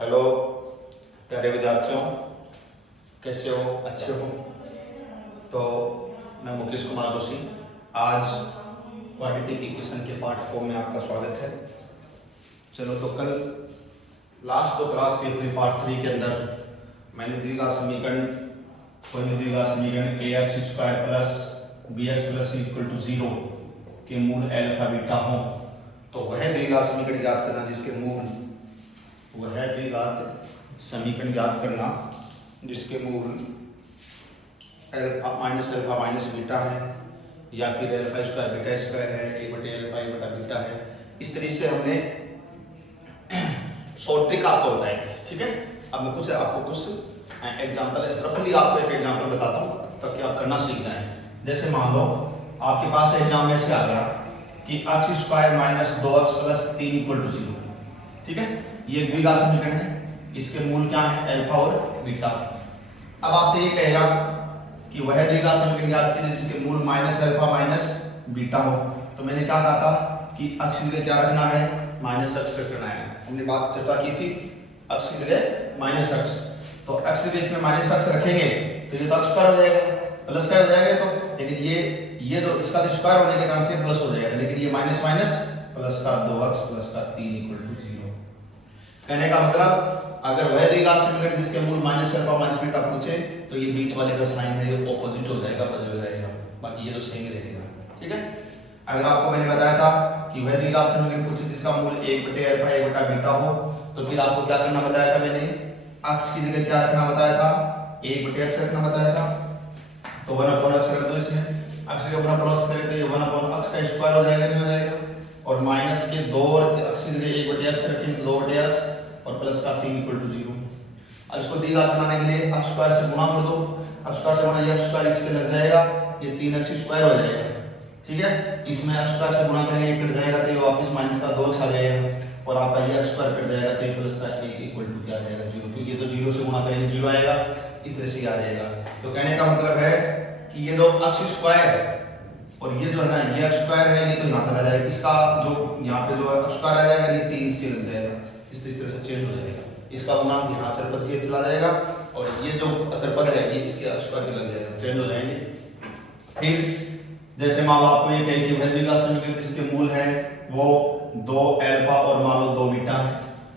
Hello प्यारे विद्यार्थियों, कैसे हो? अच्छे हो? तो मैं मुकेश कुमार जोशी। आज क्वाड्रेटिक इक्वेशन के पार्ट 4 में आपका स्वागत है। चलो, तो कल लास्ट दो क्लास के अपने पार्ट 3 के अंदर मैंने द्विघात समीकरण ax square plus bx plus equal to 0 के मूल अल्फा बीटा हो, तो वह द्विघात समीकरण याद करना जिसके मूल अल्फा माइनस बीटा है, या फिर अल्फा स्क्वायर बीटा स्क्वायर है, एक बटे अल्फा एक बटा बीटा है। इस तरीके से हमने शॉर्ट ट्रिक आपको बताए थे। ठीक है, अब मैं आपको कुछ एग्जांपल रफली आपको एक एग्जांपल बताता हूँ ताकि आप करना सीख जाएं। जैसे मान लो आपके पास एग्जाम में से आ गया कि x square minus 2x plus 3 equal to 0। ठीक है, ये एक द्विघात समीकरण है, इसके मूल क्या है? अल्फा और बीटा। अब आपसे ये कहेगा कि वह द्विघात समीकरण याद कीजिए जिसके मूल माइनस अल्फा माइनस बीटा हो। तो मैंने क्या कहा था कि अक्ष की जगह क्या रखना है? माइनस अक्ष रखना है। हमने बात चर्चा की थी अक्ष की जगह माइनस अक्ष। तो अक्ष की जगह इसमें माइनस अक्ष रखेंगे तो ये तो अक्ष स्क्वायर हो जाएगा, प्लस का हो जाएगा। तो लेकिन ये जो इसका तो स्क्वायर होने के कारण से प्लस हो जाएगा, लेकिन ये माइनस माइनस प्लस का 2x प्लस का 3 इक्वल टू 0। कहने का मतलब अगर वह द्विघात समीकरण जिसके मूल माइनस अल्फा माइनस बीटा पूछे तो ये बीच वाले का साइन है, ये ऑपोजिट हो जाएगा, बदल जाएगा, बाकी ये तो सेम रहेगा। ठीक है, अगर आपको मैंने बताया था कि वह द्विघात समीकरण पूछे जिसका मूल 1 बटे अल्फा 1 बटा बीटा हो, तो फिर आपको क्या करना बताया था? मैंने अक्ष की जगह क्या रखना बताया था? 1 बटे x रखना बताया था। तो 1 अपॉन x रख दो, इसमें अक्ष के 1 अपॉन x करें तो ये 1 अपॉन x का स्क्वायर हो जाएगा, नहीं हो जाएगा। और माइनस के 2 x की जगह 1 बटे x रखेंगे तो 2 बटे x और प्लस का 3 इक्वल टू 0। अब इसको द्विघात बनाने के लिए x स्क्वायर से गुणा कर दो, x स्क्वायर से गुणा ये x स्क्वायर इसके लग जाएगा, ये 3x स्क्वायर हो जाएगा। ठीक है, इसमें x स्क्वायर से गुणा करेंगे कट जाएगा तो ये वापस माइनस का 2x आ जाएगा, और आपका ये x स्क्वायर कट जाएगा तो ये प्लस का 1 इक्वल टू क्या आ जाएगा? 0, क्योंकि ये तो 0 से गुणा करेंगे 0 आएगा, इस तरह से आ जाएगा। तो कहने का मतलब है कि ये जो x स्क्वायर और ये जो है ना, ये x स्क्वायर है, ये तो यहाँ चला जाएगा, इसका जो यहाँ पे जो x स्क्वायर आ जाएगा, ये 3 इसके लग जाएगा, इस तरह से चेंज हो जाएगा। इसका गुणांक यहाँ अचर पद के चला जाएगा और ये जो अचर पद है ये इसके x स्क्वायर के लग जाएगा, चेंज हो जाएंगे। फिर जैसे मान लो आपको ये कहे कि वह द्विघात समीकरण जिसके मूल है वो 2 अल्फा और मान लो 2 बीटा है,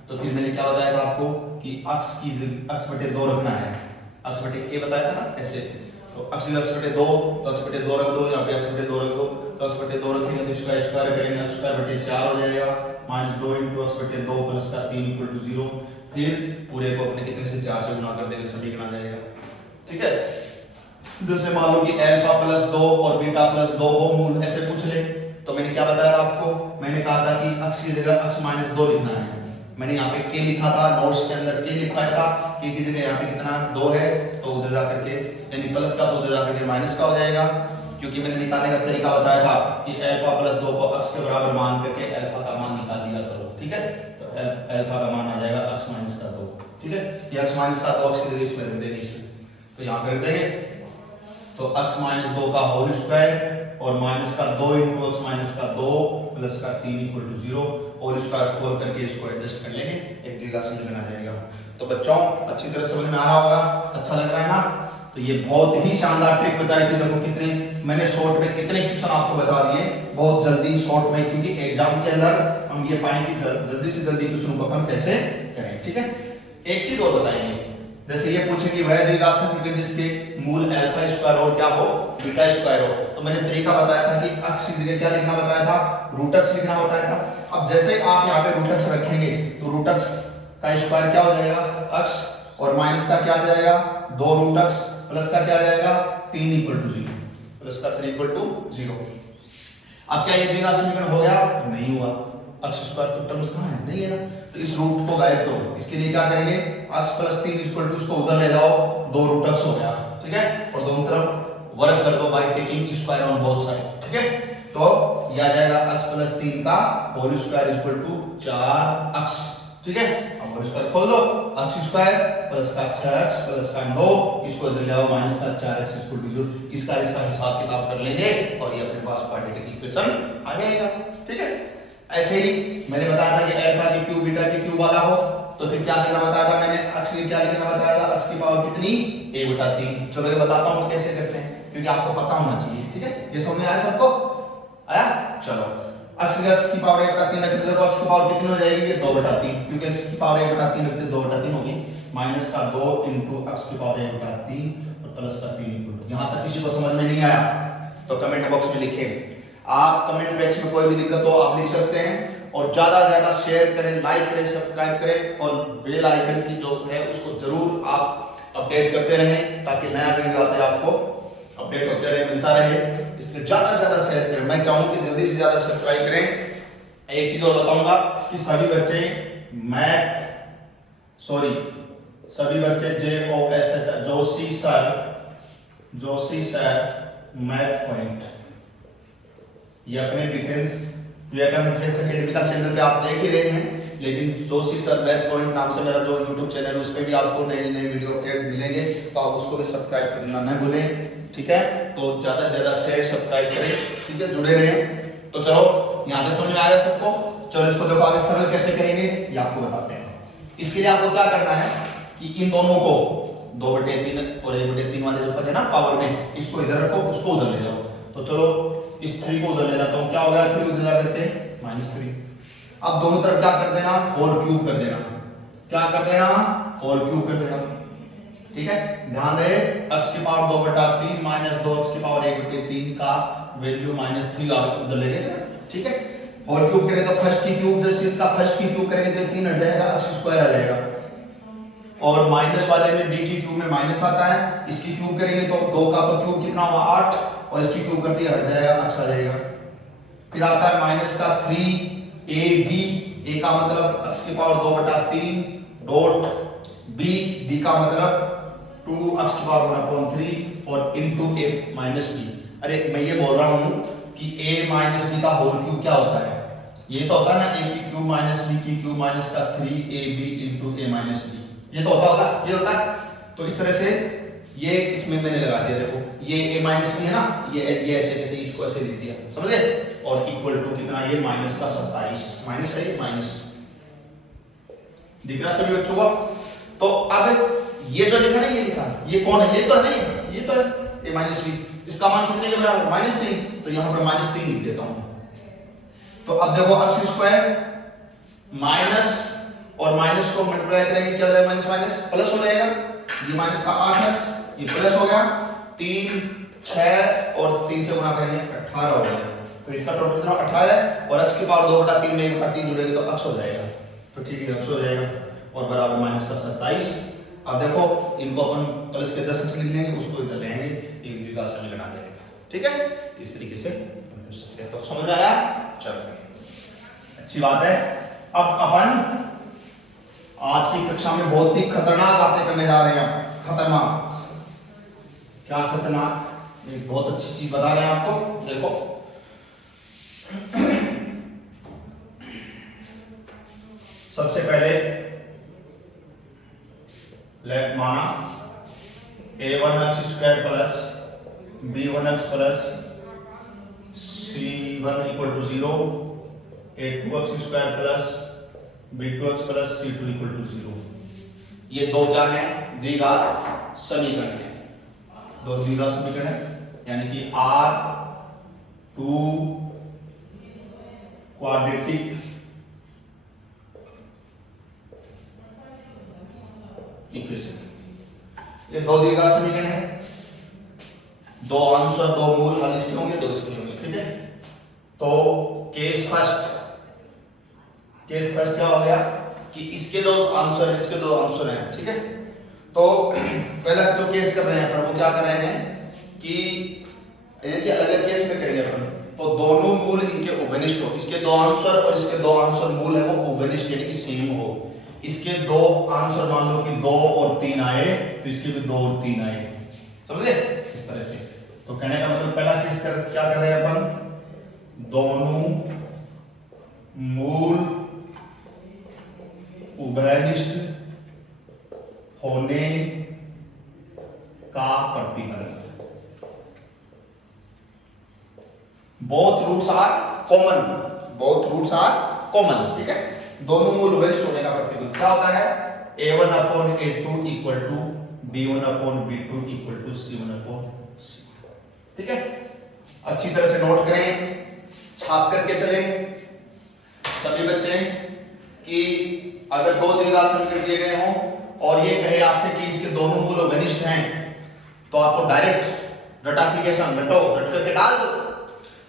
तो फिर मैंने क्या बताया था आपको कि x बटे 2 रखना है। x बटे k बताया था ना, ऐसे तो x बटे 2 तो x बटे 2 रख दो, यहाँ पे x बटे 2 रख दो, तो x बटे 2 रखेंगे तो इसका स्क्वायर करेंगे, x स्क्वायर बटे 4 हो जाएगा, माइनस 2 इंटू x बटे 2 प्लस का 3 इक्वल टू 0। फिर पूरे को अपने कितने से 4 से गुणा कर देंगे, समीकरण आ जाएगा। ठीक है, जैसे मान लो कि अल्फा प्लस 2 और बीटा प्लस 2 हो मूल, ऐसे पूछ ले तो मैंने क्या बताया आपको? मैंने कहा था कि x की जगह x माइनस 2 लिखना है। मैंने यहाँ पे k लिखा था, नोट्स के अंदर k लिखा था, k की जगह यहाँ पे कितना 2 है तो उधर जाकर के यानी प्लस का तो उधर जाकर के माइनस का हो जाएगा, क्योंकि मैंने निकालने का तरीका बताया था कि अल्फा प्लस 2 को x के बराबर मान करके अल्फा का मान निकाल दिया करो। ठीक है, तो अल्फा का मान आ जाएगा x माइनस का 2। ठीक है, ये x माइनस का 2 x की जगह इसमें रख देंगे, तो यहाँ पे रख देंगे तो x माइनस 2 का होल स्क्वायर और माइनस का 2 इंटू x माइनस का 2 प्लस का 3 इक्वल टू 0, होल स्क्वायर खोल करके इसको एडजस्ट कर लेंगे, एक द्विघात समीकरण आ जाएगा। तो बच्चों अच्छी तरह समझ में आ रहा होगा, अच्छा लग रहा है ना? तो ये बहुत ही शानदार ट्रिक बताई थी। देखो कितने मैंने शॉर्ट में कितने क्वेश्चन आपको बता दिए, बहुत जल्दी शॉर्ट में, क्योंकि एग्जाम के अंदर हम ये पाएंगे जल्दी से जल्दी क्वेश्चन को अपन कैसे करें। ठीक है, एक चीज और बताएंगे, जैसे ये पूछेंगे वह द्विघात समीकरण जिसके मूल अल्फा स्क्वायर और क्या हो? बीटा स्क्वायर हो, तो मैंने तरीका बताया था कि x की जगह क्या लिखना बताया था? रूट x लिखना बताया था। अब जैसे आप यहाँ पे रूट x रखेंगे तो रूट x का स्क्वायर क्या हो जाएगा? x, और माइनस का क्या आ जाएगा? 2 रूट x प्लस का क्या आ जाएगा? 3 इक्वल टू 0, प्लस का 3 इक्वल टू 0। अब क्या ये द्विघात समीकरण हो गया? नहीं हुआ, x स्क्वायर तो टर्म्स कहाँ है? नहीं है ना, तो इस रूट को गायब करो। इसके लिए क्या करेंगे? x प्लस 3 इक्वल टू इसको उधर ले जाओ, 2 रूट x हो गया। ठीक है, और दोनों तरफ वर्क कर दो by taking square on both side. ठीक है, तो ये आ जाएगा x प्लस 3 का whole square equal to 4x। ठीक है, अब होल स्क्वायर खोल दो, x स्क्वायर प्लस का 6x प्लस का 9, इसको इधर ले आओ, माइनस का 4x इक्वल टू 0। इसका हिसाब किताब कर लेंगे और ये अपने पास क्वाड्रेटिक इक्वेशन आ जाएगा। ठीक है, ऐसे ही मैंने बताया था कि अल्फा की क्यूब बीटा की क्यूब वाला हो तो फिर क्या करना बताया था मैंने, अक्ष की क्या लिखना बताया था, अक्ष की पावर कितनी, a/3। चलो ये बताता हूँ कैसे करते हैं, क्योंकि आपको पता होना चाहिए, ठीक है। ये समझ में आया सबको, आया। चलो अक्ष की पावर 1/3 रख दो, अक्ष की पावर कितनी हो जाएगी, ये 2/3, क्योंकि अक्ष की पावर 1/3 रखते 2/3 होगी, माइनस का 2 इंटू अक्ष की पावर 1/3 और प्लस का 3 इंटू। यहां तक किसी को समझ में नहीं आया तो कमेंट बॉक्स में लिखें। आप कमेंट बॉक्स में कोई भी दिक्कत हो आप लिख सकते हैं, और ज्यादा से ज्यादा शेयर करें, लाइक करें, सब्सक्राइब करें, और बेल आइकन की जो है उसको जरूर आप अपडेट करते रहें, ताकि नया वीडियो आते आपको अपडेट होते रहे, मिलता रहे। इसलिए ज्यादा से ज्यादा शेयर करें। मैं चाहूँ कि जल्दी से ज्यादा सब्सक्राइब करें। एक चीज और बताऊंगा कि सभी बच्चे सभी बच्चे जोशी सर मैथ पॉइंट, ये अपने डिफेंस एकेडमी का चैनल पे आप देख ही रहे हैं, लेकिन जोशी सर मैथ पॉइंट नाम से मेरा जो यूट्यूब चैनल है उस पर भी आपको नई नई वीडियो अपडेट मिलेंगे, तो आप उसको भी सब्सक्राइब करना न भूलें, ठीक है। तो ज्यादा से ज्यादा शेयर सब्सक्राइब करें, ठीक है, जुड़े रहें। तो चलो यहाँ तक समझ में आ गया सबको। चलो इसको देखो आगे सरल कैसे करेंगे ये आपको बताते हैं। इसके लिए आपको क्या करना है कि इन दोनों को 2/3 और 1/3 वाले जो पद है ना पावर में, इसको इधर रखो, उसको उधर ले जाओ। तो चलो इस 3 को उधर ले जाता हूं, क्या हो गया 3 उधर जाकर के -3। अब दोनों तरफ क्या कर देना, होल क्यूब कर देना, क्या कर देना, होल क्यूब कर देना, ठीक है। ध्यान रहे अक्ष की पावर 2/3 माइनस 2 अक्ष की पावर 1/3 का वैल्यू -3 आप उधर ले गए, ठीक है। होल क्यूब करें तो फर्स्ट की क्यूब, जैसे इसका फर्स्ट की क्यूब करेंगे तो 3 हट जाएगा, अक्ष स्क्वायर आ जाएगा, और माइनस वाले में b की क्यूब में माइनस आता है, इसकी क्यूब करेंगे तो 2 का तो क्यूब कितना हुआ 8, और इसकी क्यूब करते ही हट जाएगा, अक्ष आ जाएगा। फिर आता है माइनस का 3ab, a का मतलब अक्ष की पावर 2/3 डॉट b का मतलब 2 अक्ष की पावर 1/3 और इनटू a माइनस b। अरे मैं ये बोल रहा हूं कि a माइनस b का होल क्यूब क्या होता है, ये तो होता है ना a की क्यूब माइनस b की क्यूब माइनस का 3ab into a minus b, ये तो होता होगा, ये होता है। तो इस तरह से ये इसमें मैंने लगा दिया, देखो ये a माइनस b है ना, ये ऐसे कैसे इसको ऐसे लिख दिया, समझे, और इक्वल टू कितना, ये माइनस का 27, माइनस है ये माइनस, दिख रहा सभी बच्चों को। तो अब ये जो लिखा ना, ये लिखा, ये कौन है, ये तो नहीं, ये तो है a माइनस b, इसका मान कितने के बराबर -3, तो यहां पर -3 लिख देता हूं। तो अब देखो अक्ष स्क्वायर माइनस और माइनस को मल्टीप्लाई करेंगे क्या हो जाएगा, माइनस माइनस प्लस हो जाएगा, ये माइनस का 8x, ये प्लस हो गया 3 6 और 3 से गुणा करेंगे 18 हो जाएगा। तो इसका टोटल कितना 18 है, और x की पावर 2/3 में 1/3 जुड़ेगी तो अक्ष हो जाएगा, तो ठीक है अक्ष हो जाएगा, और बराबर माइनस का 27। अब देखो इनको अपन प्लस के 10 लिख लेंगे, उसको इधर ले आएंगे, एक द्विघात समीकरण आ जाएगा, ठीक है। इस तरीके से कर सकते हैं। तो समझ में आया, चलो अच्छी बात है। अब अपन आज की कक्षा में बहुत ही खतरनाक बातें करने जा रहे हैं, खतरनाक, क्या खतरनाक, एक बहुत अच्छी चीज बता रहे हैं आपको, देखो सबसे पहले लेफ्ट माना a1x square plus b1x plus c1 equal to 0, a2x square plus b2x plus c2 equal to 0। ये दो क्या है, द्विघात समीकरण है, दो द्विघात समीकरण है, यानी कि R2 क्वाड्रेटिक इक्वेशन, ये दो द्विघात समीकरण है, दो अंश और दो मूल, हल इसके होंगे दो इसके होंगे, ठीक है। तो केस फर्स्ट क्या हो गया कि इसके दो आंसर इसके दो आंसर हैं, ठीक है। तो पहला जो केस कर रहे हैं अपन, वो क्या कर रहे हैं कि एक अलग अलग केस में करेंगे अपन, तो दोनों मूल इनके ओगनिष्ठ हो, इसके दो आंसर और इसके दो आंसर मूल है वो ओगनिष्ठ यानी कि सेम हो। इसके दो आंसर मान लो कि 2 और 3 आए, तो इसके भी 2 और 3 आए, समझे, इस तरह से। तो कहने का मतलब पहला केस क्या कर रहे हैं अपन, दोनों मूल उभयनिष्ठ होने का प्रतिफल, both roots are common, ठीक है, दोनों मूल उभयनिष्ठ होने का प्रतिफल। प्रतिबंध क्या होता है, A1 upon A2 equal to B1 upon B2 equal to C1 upon C2। ठीक है, अच्छी तरह से नोट करें, छाप करके चले सभी बच्चे कि अगर दो द्विघात समीकरण दिए गए हों और ये कहे आपसे कि इसके दोनों मूल घनिष्ठ हैं, तो आपको डायरेक्ट रटाफिकेशन रट करके डाल दो।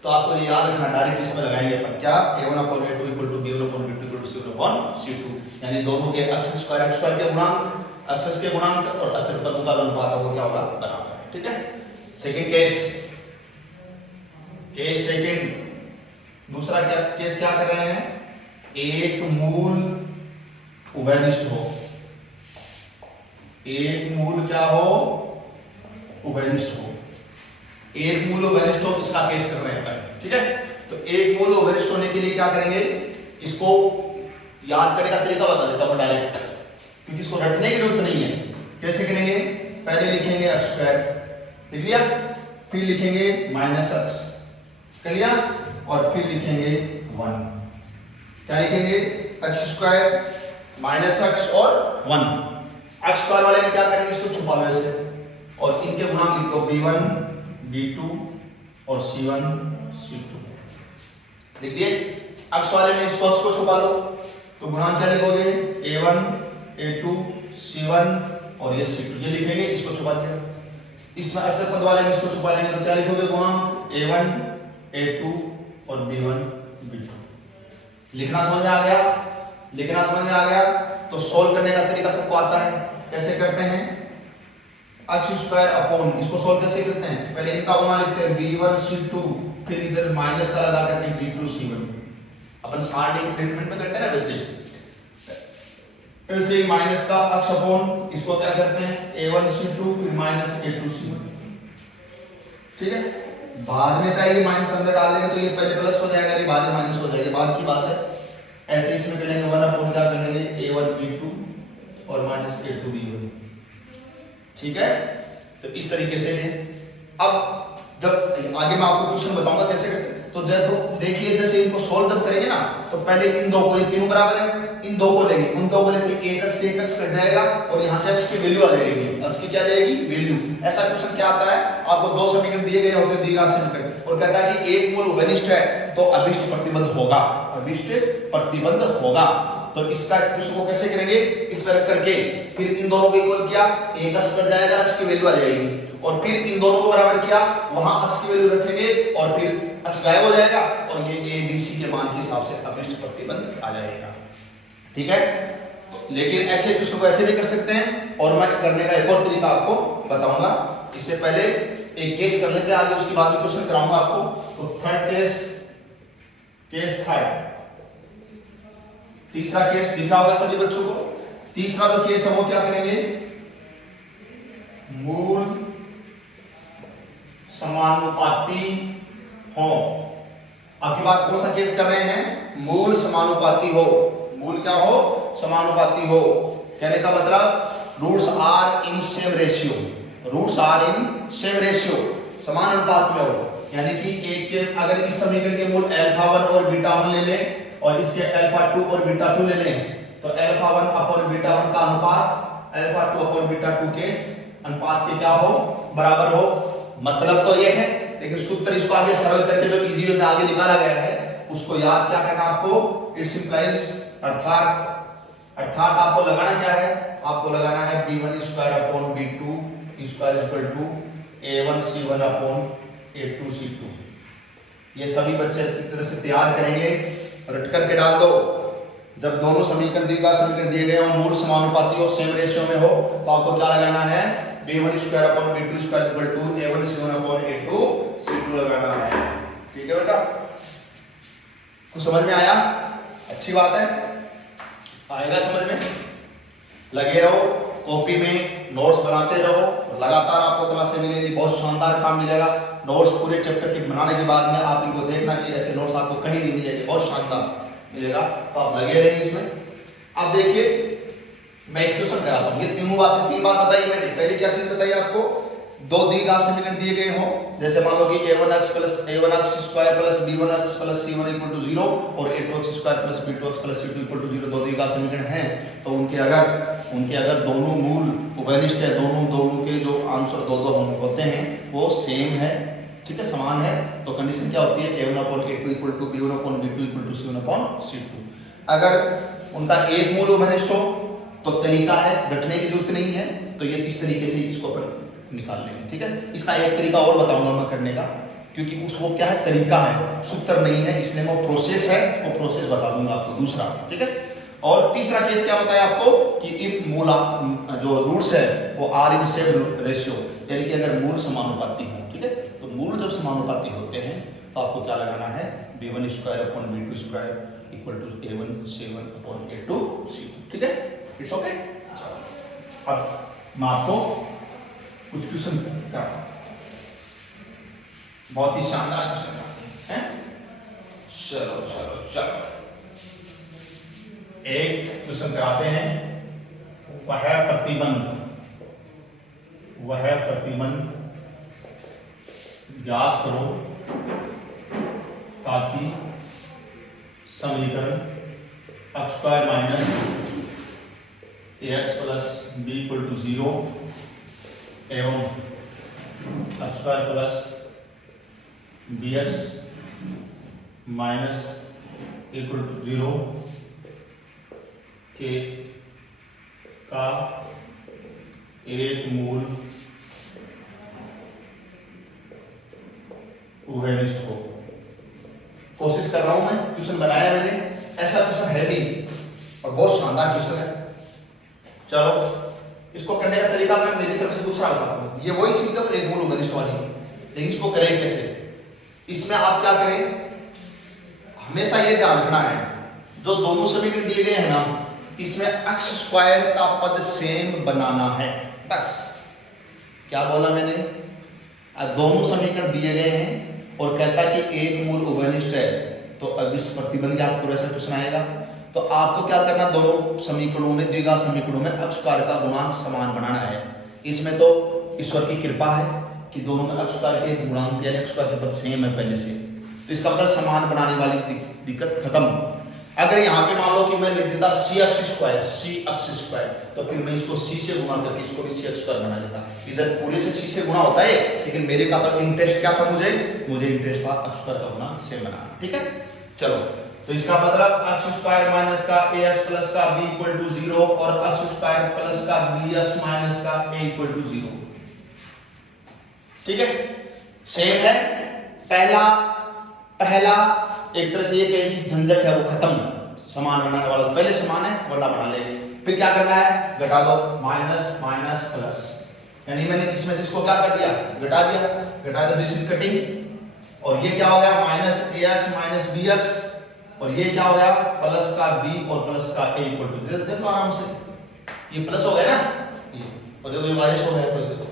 तो आपको ये याद रखना, डायरेक्ट इसमें लगाएंगे अपन क्या, A1 upon A2 equal to B1 upon B2 equal to C1 upon C2, यानी दोनों के अक्ष स्क्वायर के गुणांक, अक्षस के गुणांक और अचर पदों का अनुपात वो क्या होगा, बराबर है। ठीक है, सेकंड केस सेकंड, दूसरा केस क्या कर रहे हैं, एक मूल उभयनिष्ठ हो, एक मूल क्या हो, उभयनिष्ठ हो, एक मूल उभयनिष्ठ हो, इसका केस कर रहे हैं अपन। ठीक है, तो एक मूल उभयनिष्ठ होने के लिए क्या करेंगे, इसको याद करने का तरीका बता देता हूं डायरेक्ट, क्योंकि इसको रटने की जरूरत नहीं है। कैसे करेंगे, पहले लिखेंगे x स्क्वायर, लिख लिया, फिर लिखेंगे माइनस x, कर लिया, और फिर लिखेंगे 1। क्या लिखेंगे, x स्क्वायर माइनस x और 1। x स्क्वायर वाले में क्या करेंगे, इसको छुपा लो ऐसे, और इनके गुणांक लिख दो B1 B2 और C1 C2, लिख दिए। x वाले में इसको x को छुपा लो, तो गुणांक क्या लिखोगे, A1 A2 C1 और ये C2, ये लिखेंगे, इसको छुपा दिया। इसमें अचर पद वाले में इसको छुपा लेंगे, तो क्या लिखोगे, गुणांक A1 A2 और B1 B2। लिखना समझ में आ गया, लिखना समझ में आ गया। तो सोल्व करने का तरीका सबको आता है, कैसे करते हैं, x स्क्वायर अपॉन, इसको सोल्व कैसे करते हैं, पहले इनका गुणा लिखते हैं B1 C2, फिर इधर माइनस का लगा करके B2 C1, अपन साइन इंक्रीमेंट में करते हैं ना वैसे ही माइनस का x अपॉन, इसको क्या करते हैं A1 C2 फिर माइनस A2 C1। ठीक है, बाद में चाहिए माइनस अंदर डाल देंगे तो ये पहले प्लस हो जाएगा, ये बाद में माइनस हो जाएगा, बाद की बात है। ऐसे इसमें कर लेंगे 1 अपॉन क्या कर लेंगे A1 B2 और माइनस A2 B1। ठीक है, तो इस तरीके से है। अब जब आगे मैं आपको क्वेश्चन बताऊंगा कैसे करते हैं, तो जब देखिए जैसे इनको सोल्व जब करेंगे ना, तो पहले इन दो को, ये तीनों बराबर है, इन दो को लेंगे, उन दो को लेके एक x से एक x कट जाएगा और यहाँ से x की वैल्यू आ जाएगी, x की क्या जाएगी, वैल्यू। ऐसा क्वेश्चन क्या आता है, आपको दो समीकरण दिए गए होते हैं द्विघात समीकरण, और कहता है कि एक मूल उभयनिष्ठ है तो अभिष्ट प्रतिबंध होगा, अभिष्ट प्रतिबंध होगा। तो इसका क्वेश्चन को कैसे करेंगे, इस पर रख करके फिर इन दोनों को इक्वल किया, एक x कट जाएगा, x की वैल्यू आ जाएगी, और फिर इन दोनों को बराबर किया, वहां x की वैल्यू रखेंगे और फिर x गायब हो जाएगा और ये a b c के मान के हिसाब से अभिष्ट प्रतिबंध आ जाएगा। ठीक है, लेकिन ऐसे क्वेश्चन को ऐसे भी कर सकते हैं, और मैं करने का एक और तरीका आपको बताऊंगा। इससे पहले एक केस कर लेते हैं, आगे उसके बाद में क्वेश्चन कराऊंगा आपको। तो थर्ड केस थर्ड, तीसरा केस दिख रहा होगा सभी बच्चों को। तीसरा जो केस है वो क्या करेंगे, मूल समानुपाती हो। आपकी बात कौन सा केस कर रहे हैं, मूल समानुपाती हो, मूल क्या हो, समानुपाती हो। कहने का मतलब roots are in same ratio, roots are in same ratio, समान अनुपात में हो। यानी कि एक के अगर इस समीकरण के मूल अल्फा 1 और बीटा 1 ले लें और इसके अल्फा 2 और बीटा 2 ले लें, तो अल्फा 1 अपॉन बीटा 1 का अनुपात अल्फा 2 अपॉन बीटा 2 के अनुपात के क्या हो, बराबर हो। मतलब तो ये है, लेकिन सूत्र इसको आगे सरल करके जो इजी वे में आगे निकाला गया है उसको याद क्या करना आपको, इट्स इंप्लाइज, अर्थात आपको लगाना क्या है, आपको लगाना है b1 square upon b2 square equal to a1 c1 upon a2 c2। ये सभी बच्चे इस तरह से तैयार करेंगे, रट करके डाल दो। जब दोनों समीकरण द्विघात समीकरण दिए गए हो, मूल समानुपाती हो, सेम रेशियो में हो, तो आपको क्या लगाना है, b1 square upon b2 square equal to a1 c1 upon a2 c2 लगाना है। ठीक है बेटा, कुछ समझ में आया, अच्छी बात है, आएगा समझ में। लगे रहो, कॉपी में नोट्स बनाते रहो, लगातार आपको क्लासें मिलेगी, बहुत शानदार काम मिलेगा। नोट्स पूरे चैप्टर के बनाने के बाद में आप इनको देखना कि ऐसे नोट्स आपको कहीं नहीं मिलेंगे, बहुत शानदार मिलेगा, तो आप लगे रहिए इसमें। अब देखिए मैं एक क्वेश्चन कराता हूँ, ये तीन बात बताई मैंने। पहले क्या चीज बताई आपको, दो द्विघात समीकरण दिए गए हों, जैसे मान लो कि a1x plus a1x square plus b1x plus c1 equal to 0 और a2x square plus b2x plus c2 equal to 0 दो द्विघात समीकरण हैं, तो उनके अगर दोनों मूल उभयनिष्ठ है, दोनों के जो आंसर दो होते हैं वो सेम है, ठीक है, समान है, तो कंडीशन क्या होती है a1/a2 equal to b1/b2 equal to c1/c2। अगर उनका एक मूल उभयनिष्ठ हो तो तरीका है, रटने की जरूरत नहीं है, तो ये इस तरीके से इसको अपन निकाल लेंगे, ठीक है। इसका एक तरीका और बताऊंगा मैं करने का, क्योंकि वो क्या है, तरीका है, सूत्र नहीं है, इसलिए वो प्रोसेस है, वो प्रोसेस बता दूंगा आपको दूसरा, ठीक है। और तीसरा केस क्या बताया आपको कि इफ मूला जो रूट्स है वो आर इन सेम रेशियो, यानी कि अगर मूल समानुपाती हो, ठीक है, तो मूल जब समानुपाती होते हैं तो आपको क्या लगाना है, b1 square upon b2 square equal to a1 c1 upon a2 c2, ठीक है, इट्स ओके। अब मैं आपको कुछ क्वेश्चन कराता हूं, बहुत ही शानदार क्वेश्चन कराते हैं। चलो एक क्वेश्चन कराते हैं, वह प्रतिबंध ज्ञात करो ताकि समीकरण x square minus ax plus b equal to 0 एवं x square plus bx minus equal to 0 के का एक मूल उभयनिष्ठ हो। कोशिश कर रहा हूं मैं, क्वेश्चन बनाया मैंने, ऐसा क्वेश्चन है भी और बहुत शानदार क्वेश्चन है। चलो इसको करने का तरीका मैं मेरी तरफ से दूसरा बताता हूं, ये वही चीज है एक मूल उभयनिष्ठ वाली, लेकिन इसको करें कैसे। इसमें आप क्या करें, हमेशा ये ध्यान रखना है जो दोनों समीकरण दिए गए हैं ना, इसमें x स्क्वायर का पद सेम बनाना है, बस। क्या बोला मैंने, दोनों समीकरण दिए गए हैं और कहता है कि एक मूल उभयनिष्ठ है तो अभिष्ट प्रतिबंध ज्ञात करो, ऐसा क्वेश्चन आएगा। तो आपको क्या करना, दोनों समीकरणों में, द्विघात समीकरणों में x स्क्वायर का गुणांक समान बनाना है। इसमें तो ईश्वर की कृपा है कि दोनों में x स्क्वायर के गुणांक यानी x स्क्वायर के पद सेम है पहले से, तो इसका मतलब समान बनाने वाली दिक्कत खत्म। अगर यहाँ पे मान लो कि मैं लिख देता cx स्क्वायर, तो फिर मैं इसको c से गुणा करके इसको भी cx स्क्वायर बना लेता। इधर पूरे से c से गुणा होता है, लेकिन मेरे का तो इंटरेस्ट क्या था, मुझे इंटरेस्ट था x स्क्वायर का गुणा से बनाना, ठीक है। चलो तो इसका मतलब x स्क्वायर माइनस का ax प्लस का b इक्वल टू 0 और x स्क्वायर प्लस का bx माइनस का a इक्वल टू 0, ठीक है, सेम है। पहला एक तरह से ये कहें कि झंझट है वो खत्म, समान बनाने वाला पहले समान है वरना बना लेंगे। फिर क्या करना है, घटा दो, माइनस माइनस प्लस, यानी मैंने इसमें से इसको क्या कर दिया, घटा दिया, दिस इज कटिंग। और ये क्या हो गया, माइनस ax माइनस bx, और ये क्या हो गया, प्लस का b और प्लस का a इक्वल टू, देखो आराम से ये प्लस हो गया ना, और देखो ये माइनस हो गया, तो देखो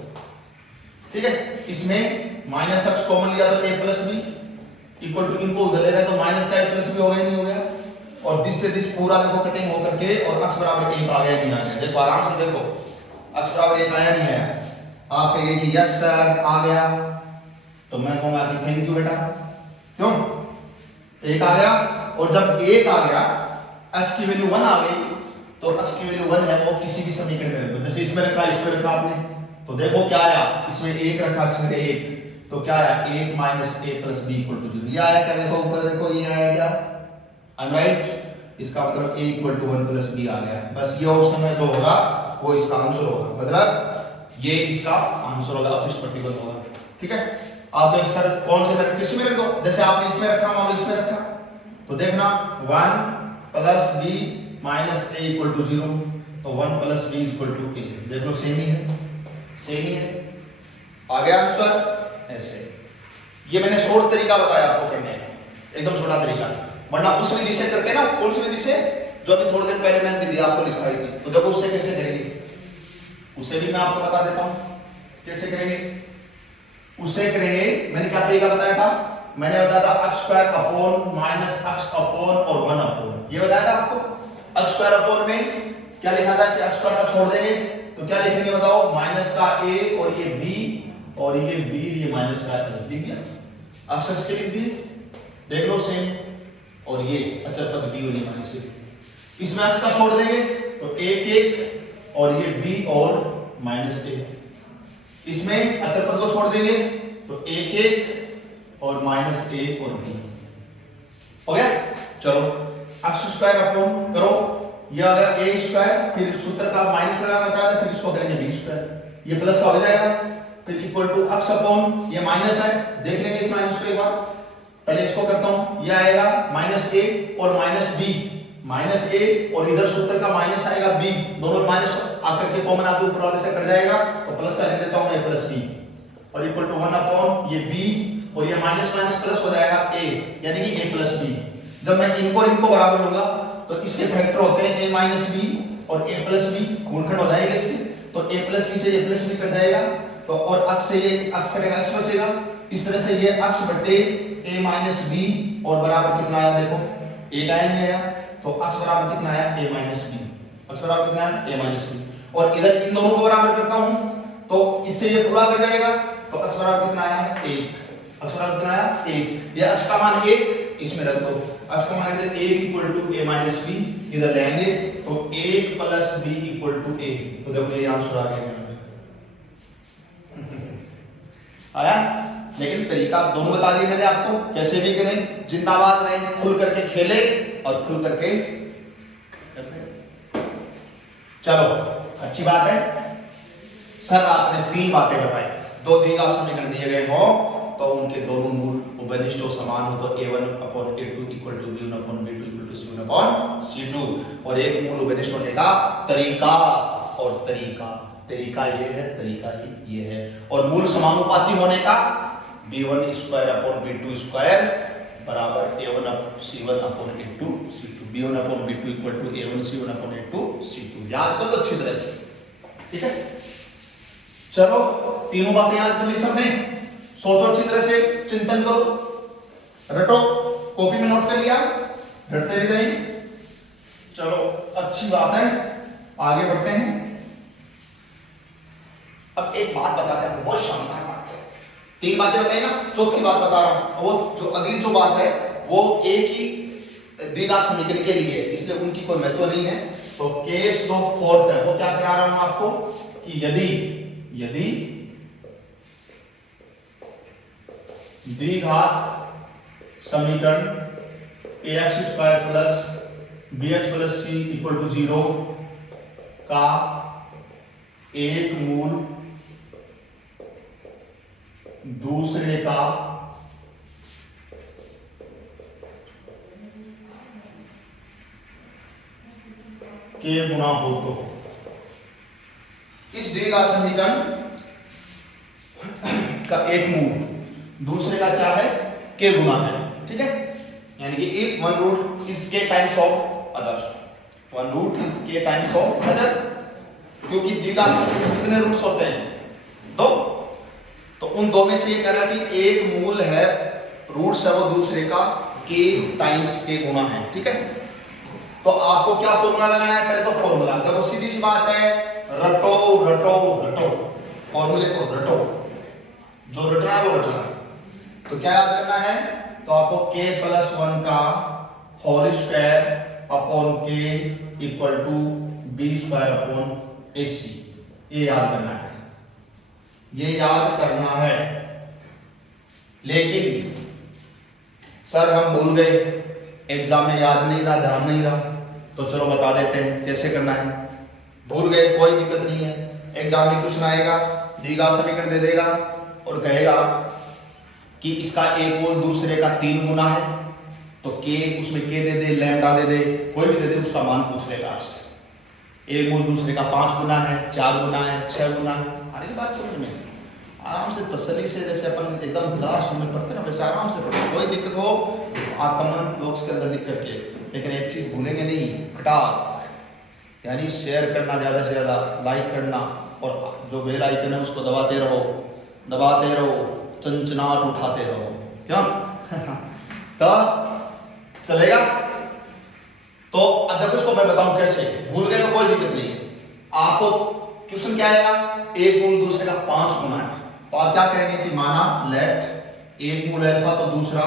ठीक है। इसमें माइनस x कॉमन लिया तो a plus b equal to, इनको उधर ले गए तो माइनस का a प्लस b हो गया, नहीं हो गया, और दिस से दिस पूरा देखो कटिंग हो करके और x बराबर 1 आ गया, नहीं आ गया, देखो आराम से देखो x बराबर 1 आया नहीं आया। आप कहिए कि यस सर आ गया, तो मैं कहूंगा कि थैंक यू बेटा, क्यों 1 आ गया, और जब 1 आ गया x की वैल्यू 1 आ गई, तो x की वैल्यू 1 है वो किसी भी समीकरण में रखो, जैसे इसमें रखा इसमें रखा आपने, तो देखो क्या आया, इसमें 1 रखा इसमें 1, तो क्या आया 1 minus a plus b equal to 0, ये आया क्या, देखो ऊपर देखो ये आया क्या, राइट, इसका मतलब a equal to 1 plus b आ गया। बस ये ऑप्शन में जो होगा वो इसका आंसर होगा, मतलब ये इसका आंसर होगा, अभिष्ट प्रतिबंध होगा, ठीक है। आप कहेंगे सर कौन से में, किसी में रख दो, जैसे आपने इसमें रखा मान लो इसमें रखा, तो देखना 1 plus b minus a equal to 0, तो 1 plus b equal to a, देख लो सेम ही है, सेम ही है, आ गया आंसर। ऐसे ये मैंने शॉर्ट तरीका बताया आपको करने का, एकदम छोटा तरीका, वरना उस विधि से करते ना, कौन सी विधि से, जो अभी थोड़ी देर पहले मैंने विधि आपको लिखाई थी, तो देखो उससे कैसे करेंगे, उससे भी मैं आपको बता देता हूं कैसे करेंगे। उससे करेंगे, मैंने क्या तरीका बताया था, मैंने बताया था x square upon minus x upon और 1 अपॉन, ये बताया था आपको। x स्क्वायर अपॉन में क्या लिखा था कि x स्क्वायर का छोड़ देंगे, तो क्या लिखेंगे बताओ, माइनस का a और ये b और ये b ये माइनस का लिख दिया, अक्स के लिख दिए, देख लो सेम। और ये अचर पद b और ये माइनस a, इसमें अक्स का छोड़ देंगे तो 1 1 और ये b और माइनस a, इसमें अचर पद को छोड़ देंगे तो 1 1 और माइनस a और b हो गया। चलो अक्स स्क्वायर अपॉन करो, ये आ गया a स्क्वायर, फिर सूत्र का माइनस लगाना बताया था, फिर इसको करेंगे b स्क्वायर, ये प्लस का हो जाएगा, फिर इक्वल टू अक्स अपॉन ये माइनस है, देख लेंगे इस माइनस को एक बार, पहले इसको करता हूं, ये आएगा माइनस a और माइनस b, माइनस a और इधर सूत्र का माइनस आएगा b, दोनों माइनस आकर के कॉमन आते ऊपर वाले से कट जाएगा तो प्लस का लिख देता हूं मैं प्लस b, और इक्वल टू 1 अपॉन ये b और ये माइनस माइनस प्लस हो जाएगा a, यानी कि a प्लस b। जब मैं इनको बराबर लूंगा तो इसके फैक्टर होते हैं a माइनस b और a प्लस b, गुणनखंड हो जाएंगे इसके, तो a प्लस b से a प्लस b कट जाएगा, तो और अक्स से ये अक्स कटेगा, अक्स बचेगा, इस तरह से ये अक्स बटे a माइनस b और बराबर कितना आया देखो, एक आया नहीं आया, तो अक्स बराबर कितना आया a माइनस b, अक्स बराबर कितना आया a माइनस b, और इधर इन दोनों को बराबर करता हूं तो इससे ये पूरा कट जाएगा, तो अक्स बराबर कितना आया 1, अक्स बराबर कितना आया 1, ये अक्स का मान 1 इसमें रख दो, अक्स का मान इधर a equal to a minus b इधर लेंगे तो 1 plus b equal to a, तो देखो ये आंसर आ गया आया। लेकिन तरीका दोनों बता दिए मैंने आपको, कैसे भी करें, जिंदाबाद रहें, खुल करके खेले और खुल करके करते। चलो अच्छी बात है, सर आपने 3 बातें बताई, 2 द्विघात समीकरण दिए गए हो तो उनके दोनों मूल उभयनिष्ठ हो समान हो तो a1 upon a2 equal to b1 upon b2 equal to c1 upon c2, और एक मूल उभयनिष्ठ होने का तरीका, और तरीका ये है, तरीका ही ये है, और मूल समानुपाती होने का b1 square upon b2 square बराबर a1 c1 upon a2 c2, b1 upon b2 equal to a1 c1 upon a2 c2, याद कर लो अच्छी तरह से, ठीक है। चलो तीनों बातें याद कर ली सबने, सोचो अच्छी तरह से, चिंतन करो, रटो, कॉपी में नोट कर लिया, रटते भी जाइए। चलो अच्छी बात है, आगे बढ़ते हैं। अब एक बात बताते हैं, बहुत शानदार बात है, 3 बातें बताई ना, चौथी बात बता रहा हूं, वो जो अगली जो बात है वो एक ही द्विघात समीकरण के लिए, इसलिए उनकी कोई महत्व नहीं है। तो केस जो 4th है वो क्या करा रहा हूं आपको कि यदि द्विघात समीकरण ax square plus bx plus c equal to 0 का एक मूल दूसरे का के गुणा हो, तो इस द्विघात समीकरण का एक मूल दूसरे का क्या है, के गुना है, ठीक है। यानी कि if one root is k times of other, one root is k times of other, क्योंकि द्विघात समीकरण में कितने रूट्स होते हैं, 2, तो उन 2 में से ये कह रहा है कि एक मूल है, रूट्स है वो दूसरे का के टाइम्स के गुना है, ठीक है। तो आपको क्या फॉर्मूला लगाना है, पहले तो फॉर्मूला देखो, सीधी सी बात है, रटो रटो रटो, फॉर्मूले को रटो, जो रटना है वो रटना है। तो क्या याद करना है, तो आपको k प्लस 1 का whole square upon k equal to b square upon ac, ये याद करना है, ये याद करना है। लेकिन सर हम भूल गए, एग्जाम में याद नहीं रहा, ध्यान नहीं रहा, तो चलो बता देते हैं कैसे करना है। भूल गए कोई दिक्कत नहीं है, एग्जाम में क्वेश्चन आएगा, द्विघात समीकरण दे देगा और कहेगा कि इसका एक मूल दूसरे का 3 गुना है, तो k उसमें k दे दे, लैम्डा दे दे, कोई भी दे दे, उसका मान पूछ लेगा आपसे। एक मूल दूसरे का 5 गुना है, 4 गुना है, 6 गुना है, हर एक बात समझ में आराम से तसल्ली से, जैसे अपन एकदम क्लास में पढ़ते ना वैसे आराम से पढ़ते, कोई दिक्कत हो आप कमेंट बॉक्स के अंदर लिख करके। लेकिन एक चीज भूलेंगे नहीं, खटाक, यानी शेयर करना, ज़्यादा से ज़्यादा लाइक करना, और जो बेल आइकन है उसको दबाते रहो, चंचनाट उठाते रहो, क्या तो चलेगा। तो अब देखो इसको मैं बताऊं कैसे, भूल गए तो कोई दिक्कत नहीं है। आपको क्वेश्चन क्या आएगा, एक मूल दूसरे का 5 गुना है, तो आप क्या करेंगे कि माना लेट एक मूल अल्फा तो दूसरा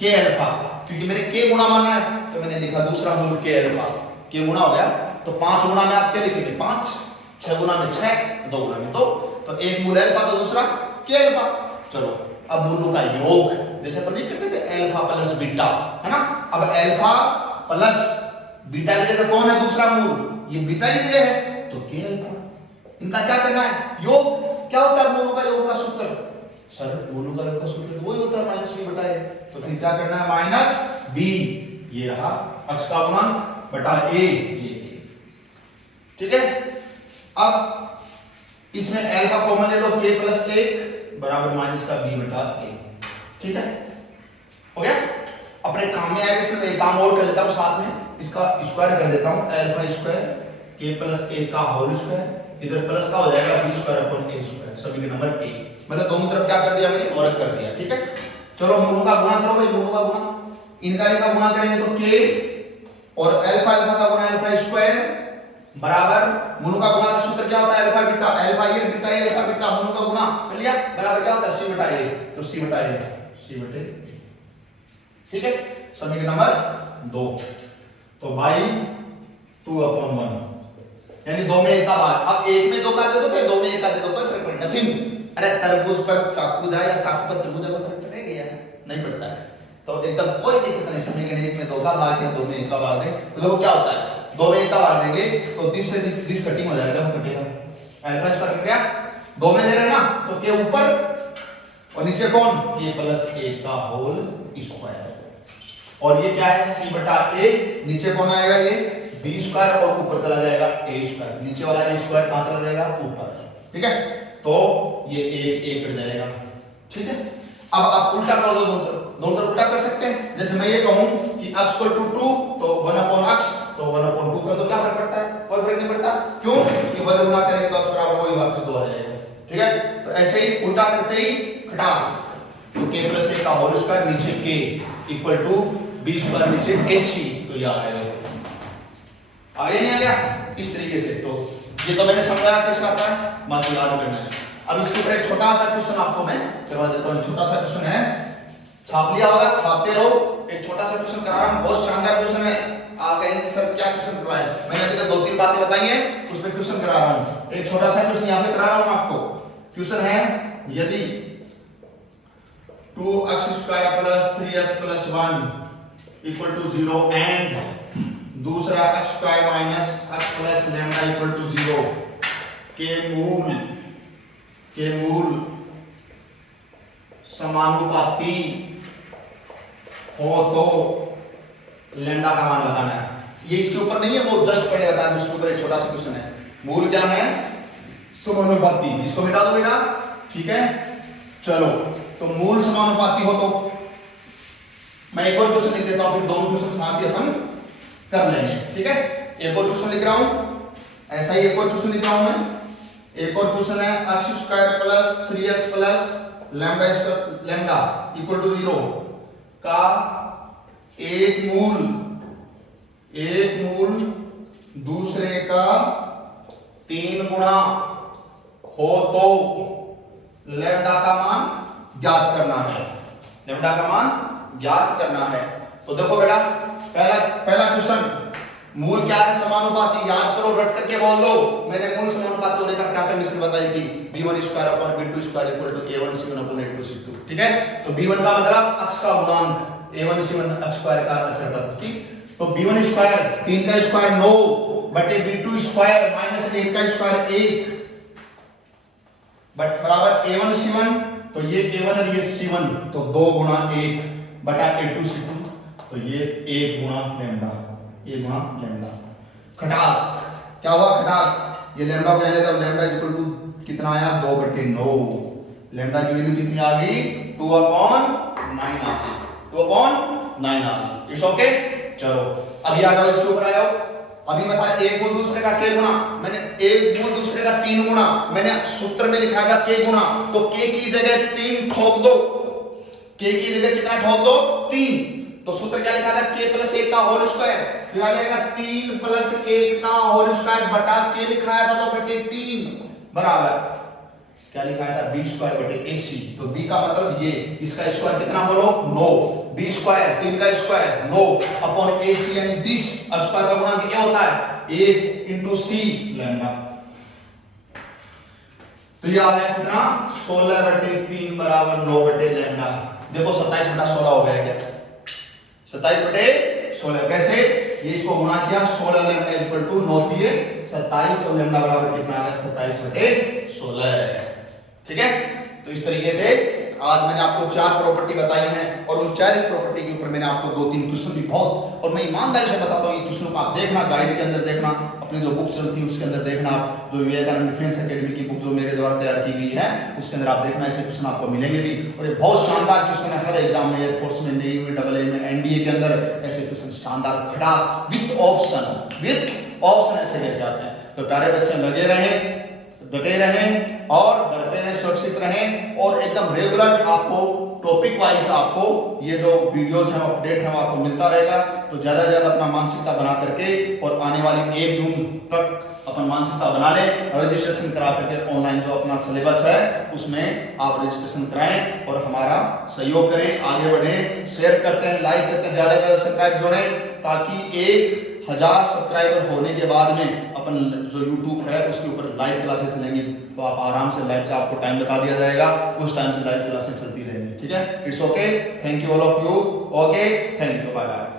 के अल्फा, क्योंकि मैंने के गुणा माना है तो मैंने लिखा दूसरा मूल के अल्फा, के गुणा हो गया तो 5 गुणा में आप क्या लिखेंगे 5, 6 गुणा में 6, 2 गुणा में 2, तो एक मूल अल्फा तो दूसरा के अल्फा। चलो अब मूलों का योग जैसे अपन नहीं करते थे अल्फा प्लस बीटा, है ना, अब अल्फा प्लस बीटा की जगह कौन है दूसरा मूल, ये बीटा की जगह है तो के अल्फा, इनका क्या करना है योग। क्या होता है मूलों का योग का सूत्र, सर मूलों का योग का सूत्र वही होता है माइनस बी बटा ए, तो फिर क्या करना है माइनस बी, ये रहा अक्ष का गुणांक बटा ए, ये ठीक है। अब इसमें अल्फा कॉमन ले लो के प्लस 1 बराबर माइनस का बी बटा ए, ठीक है हो गया। अपने काम में आएगा इसमें एक काम और कर लेता हूं साथ में, इसका स्क्वायर कर देता हूं अल्फा स्क्वायर के प्लस 1 का होल स्क्वायर, इधर प्लस का हो जाएगा बी स्क्वायर अपॉन ए स्क्वायर, सभी के नंबर ए, मतलब दोनों तरफ क्या कर दिया मैंने और कर दिया, ठीक है। चलो मूलों का गुणा करो भाई, मूलों का गुणा, इनका गुणा करेंगे तो के और अल्फा अल्फा का गुणा अल्फा स्क्वायर बराबर मूलों का गुणा का सूत्र क्या होता है अल्फा बीटा, अल्फा ये बीटा ये अल्फा बीटा, मूलों का गुणा कर लिया बराबर क्या होता है सी बटा ए, तो सी बटा ए, सी बटे ए, ठीक है। सभी के नंबर 2, तो बाई 2/1 यानी 2 में 1 का भाग, अब 1 में 2 का दे दो चाहे 2 में 1 का दे दो कोई फर्क नहीं, नथिंग। अरे तरबूज पर चाकू जाए या चाकू पर तरबूज पर फर्क पड़ेगा या नहीं पड़ता है, तो एकदम कोई दिक्कत नहीं, समझेंगे 1 में 2 का भाग या 2 में 1 का भाग दे तो देखो क्या होता है 2 में 1 का भाग देंगे तो 30 से 30 कटिंग हो जाएगा, कटेगा अल्फा स्क्वायर कट गया, 2 में दे रहे हैं ना तो के ऊपर और नीचे कौन के प्लस 1 का होल स्क्वायर, और ये क्या है सी बटा ए, नीचे कौन आएगा ये बी स्क्वायर और ऊपर चला जाएगा ए स्क्वायर, नीचे वाला ए स्क्वायर कहां चला जाएगा ऊपर, ठीक है, तो ये एक कट जाएगा, ठीक है। अब आप उल्टा कर दो, दोनों तरफ उल्टा कर सकते हैं, जैसे मैं ये कहूं कि x को 2 तो 1/x तो 1/2 कर दो, क्या फर्क पड़ता है, कोई फर्क नहीं पड़ता, क्यों कि वजन गुणा करेंगे तो x बराबर वही वापस 2 आ जाएगा, ठीक है। तो ऐसे ही उल्टा करते ही घटा, तो k प्लस 1 का होल स्क्वायर नीचे k equal to b square नीचे ac, तो ये आ जाएगा, आगे नहीं आ गया इस तरीके से। तो ये तो मैंने समझाया कैसे आता है, बाकी याद करना है। अब इसके ऊपर एक छोटा सा क्वेश्चन आपको मैं करवा देता हूं, छोटा सा क्वेश्चन है, छाप लिया होगा छापते रहो, एक छोटा सा क्वेश्चन करा रहा हूं, बहुत शानदार क्वेश्चन है, आप कहेंगे सर क्या क्वेश्चन करवाया, मैंने अभी तक 2-3 बातें बताई हैं उसमें क्वेश्चन करा रहा हूं, एक छोटा सा क्वेश्चन यहां पे करा रहा हूं आपको। क्वेश्चन है यदि 2x² + 3x + 1 = 0 एंड दूसरा x² - x + λ = 0 के मूल समानुपाती हो तो लैम्डा का मान बताना है। ये इसके ऊपर नहीं है, वो जस्ट पहले बता दूं, उसके ऊपर एक छोटा सा क्वेश्चन है, मूल क्या है समानुपाती, इसको मिटा दो बेटा, ठीक है। चलो तो मूल समानुपाती हो तो मैं एक और क्वेश्चन लिख देता हूं, फिर दोनों क्वेश्चन साथ ही अपन कर लेंगे, ठीक है। एक और क्वेश्चन लिख रहा हूं, ऐसा ही एक और क्वेश्चन लिख रहा हूं मैं, एक और क्वेश्चन है x² + 3x + λ = 0 का एक मूल दूसरे का 3 गुना हो तो लैम्डा का मान ज्ञात करना है, लैम्डा का मान ज्ञात करना है। तो देखो बेटा पहला क्वेश्चन, मूल क्या है समानुपाती, याद करो रट करके बोल दो, मैंने मूल समानुपाती होने का क्या कंडीशन बताई थी, b1² / b2² = a1c1 / a2c2, ठीक है। तो b1 का मतलब अक्ष का गुणांक, a1c1 x² का अचर पद, ठीक। तो b1² 3 का स्क्वायर 9 बटे b2² -1 का स्क्वायर 1 बट बराबर a1c1, तो ये a1 और ये c1 तो 2 गुणा 1 बटा a2c2, तो ये 1 गुणा लैम्डा, ये गुणा लैम्डा। खटाक क्या हुआ, खटाक ये लैम्डा को जाने जब लैम्डा इक्वल टू कितना आया 2/9, लैम्डा की वैल्यू कितनी आ गई 2/9 आ गई, 2/9 आ गई, इट्स ओके। चलो अभी आ जाओ इसके ऊपर आ जाओ, अभी बता एक मूल दूसरे का के गुणा, मैंने एक मूल दूसरे का 3 गुणा, मैंने सूत्र में लिखा था के गुणा, तो के की जगह 3 ठोक दो, के की जगह कितना ठोक दो 3, तो सूत्र क्या लिखा था k + 1 का होल स्क्वायर, फिर आ जाएगा 3 + 1 का होल स्क्वायर बटा k लिखाया था तो बटे 3 बराबर क्या लिखा था बी स्क्वायर बटे ए सी। तो बी का मतलब ये, इसका स्क्वायर कितना बोलो 9, बी स्क्वायर 3 का स्क्वायर 9 अपॉन ए सी यानी दिस स्क्वायर का गुणा क्या होता है 8 इंटू सी लैम्डा। तो ये आ गया कितना 16 बटे 3 बराबर 9 बटे लैम्डा। देखो 27 बटा 16 हो गया क्या 27 बटे 16 कैसे ये इसको गुणा किया 16 लैम्डा इक्वल टू 9 दिए 27 तो लैम्डा बराबर कितना आ गया 27 बटे 16। ठीक है तो इस तरीके से आज मैंने आपको 4 प्रॉपर्टी बताई हैं और उन 4 प्रॉपर्टी के ऊपर मैंने आपको 2-3 क्वेश्चन भी बहुत और मैं ईमानदारी से बताता हूँ ये क्वेश्चनों को आप देखना गाइड के अंदर देखना अपनी जो बुक चलती है उसके अंदर देखना आप जो विवेकानंद डिफेंस एकेडमी की बुक जो मेरे द्वारा तैयार की गई है उसके अंदर आप देखना ऐसे क्वेश्चन आपको मिलेंगे भी और ये बहुत शानदार क्वेश्चन है हर एग्जाम में एयरफोर्स में नेवी में डबल ए में एनडीए के अंदर ऐसे क्वेश्चन शानदार खड़ा विथ ऑप्शन ऐसे कैसे आते हैं। तो प्यारे बच्चे लगे रहें डटे रहें और घर पे रहें सुरक्षित रहें और एकदम रेगुलर आपको टॉपिक वाइज आपको ये जो वीडियोस हैं अपडेट है वो आपको मिलता रहेगा। तो ज्यादा से ज्यादा अपना मानसिकता बना करके और आने वाली 1 जून तक अपन मानसिकता बना लें रजिस्ट्रेशन करा करके ऑनलाइन जो अपना सिलेबस है उसमें आप रजिस्ट्रेशन कराएं और हमारा सहयोग करें आगे बढ़ें शेयर करते हैं लाइक करते हैं ज्यादा से ज्यादा सब्सक्राइब जोड़ें ताकि 1000 सब्सक्राइबर होने के बाद में अपन जो YouTube है उसके ऊपर लाइव क्लासेस चलेंगी तो आप आराम से लाइव से आपको टाइम बता दिया जाएगा उस टाइम से लाइव क्लासेस चलती रहेंगी। ठीक है it's okay thank you all of you okay thank you bye bye.